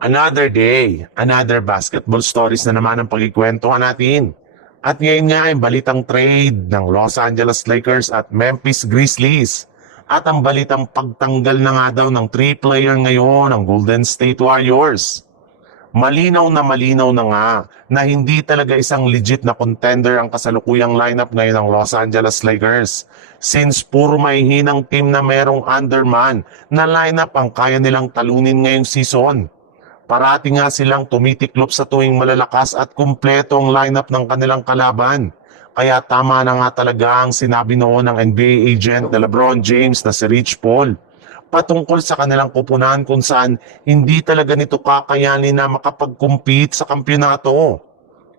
Another day, another basketball stories na naman ang pagkikwentuhan natin. At ngayon nga ay balitang trade ng Los Angeles Lakers at Memphis Grizzlies. At ang balitang pagtanggal na nga daw ng 3-player ngayon ng Golden State Warriors. Malinaw na nga na hindi talaga isang legit na contender ang kasalukuyang lineup ngayon ng Los Angeles Lakers. Since puro may hinang team na merong underman na lineup ang kaya nilang talunin ngayong season. Parati nga silang tumitiklop sa tuwing malalakas at kumpleto ang lineup ng kanilang kalaban. Kaya tama na nga talaga ang sinabi noon ng NBA agent na LeBron James na si Rich Paul patungkol sa kanilang kupunan kung saan hindi talaga nito kakayanin na makapag-compete sa kampyonato.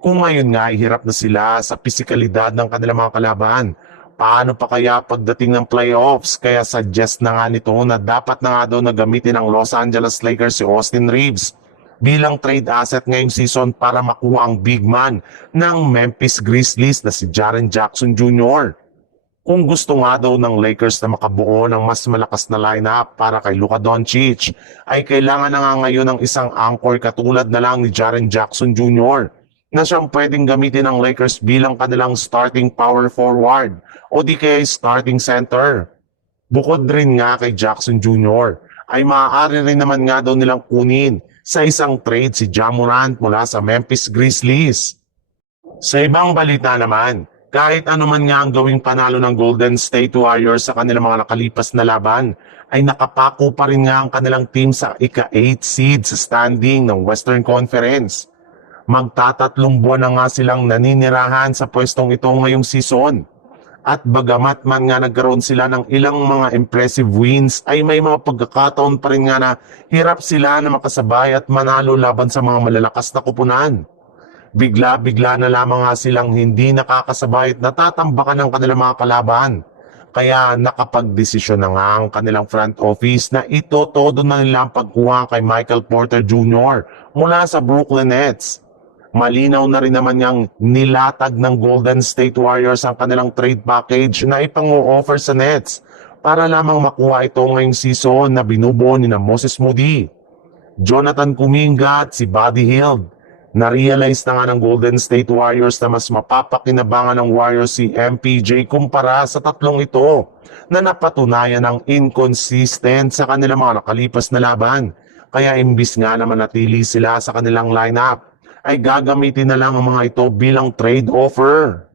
Kung ngayon nga ay hirap na sila sa pisikalidad ng kanilang mga kalaban, paano pa kaya pagdating ng playoffs? Kaya suggest na nga nito na dapat na nga daw na gamitin ng Los Angeles Lakers si Austin Reeves bilang trade asset ngayong season para makuha ang big man ng Memphis Grizzlies na si Jaren Jackson Jr. Kung gusto nga daw ng Lakers na makabuo ng mas malakas na lineup para kay Luka Doncic, ay kailangan na nga ngayon ng isang anchor katulad na lang ni Jaren Jackson Jr. na siyang pwedeng gamitin ng Lakers bilang kanilang starting power forward o di kaya starting center. Bukod rin nga kay Jackson Jr. ay maaari rin naman nga daw nilang kunin sa isang trade si Ja Morant mula sa Memphis Grizzlies. Sa ibang balita naman, kahit ano man nga ang gawing panalo ng Golden State Warriors sa kanilang mga nakalipas na laban, ay nakapako pa rin nga ang kanilang team sa ika-8 seed sa standing ng Western Conference. Magtatatlong buwan na nga silang naninirahan sa pwestong ito ngayong season. At bagamat man nga nagkaroon sila ng ilang mga impressive wins, ay may mga pagkakataon pa rin nga na hirap sila na makasabay at manalo laban sa mga malalakas na kupunan. Bigla-bigla na lamang nga silang hindi nakakasabay at natatambakan ng kanilang mga kalaban. Kaya nakapagdesisyon na nga ang kanilang front office na ito todo na nila ang pagkuha kay Michael Porter Jr. mula sa Brooklyn Nets. Malinaw na rin naman niyang nilatag ng Golden State Warriors ang kanilang trade package na ipang-o-offer sa Nets para lamang makuha ito ngayong season na binubuo ni Moses Moody, Jonathan Kuminga at si Buddy Hield. Na-realize na nga ng Golden State Warriors na mas mapapakinabangan ng Warriors si MPJ kumpara sa tatlong ito na napatunayan ng inconsistent sa kanilang mga nakalipas na laban. Kaya imbis nga na manatili sila sa kanilang lineup, ay gagamitin na lang ang mga ito bilang trade offer.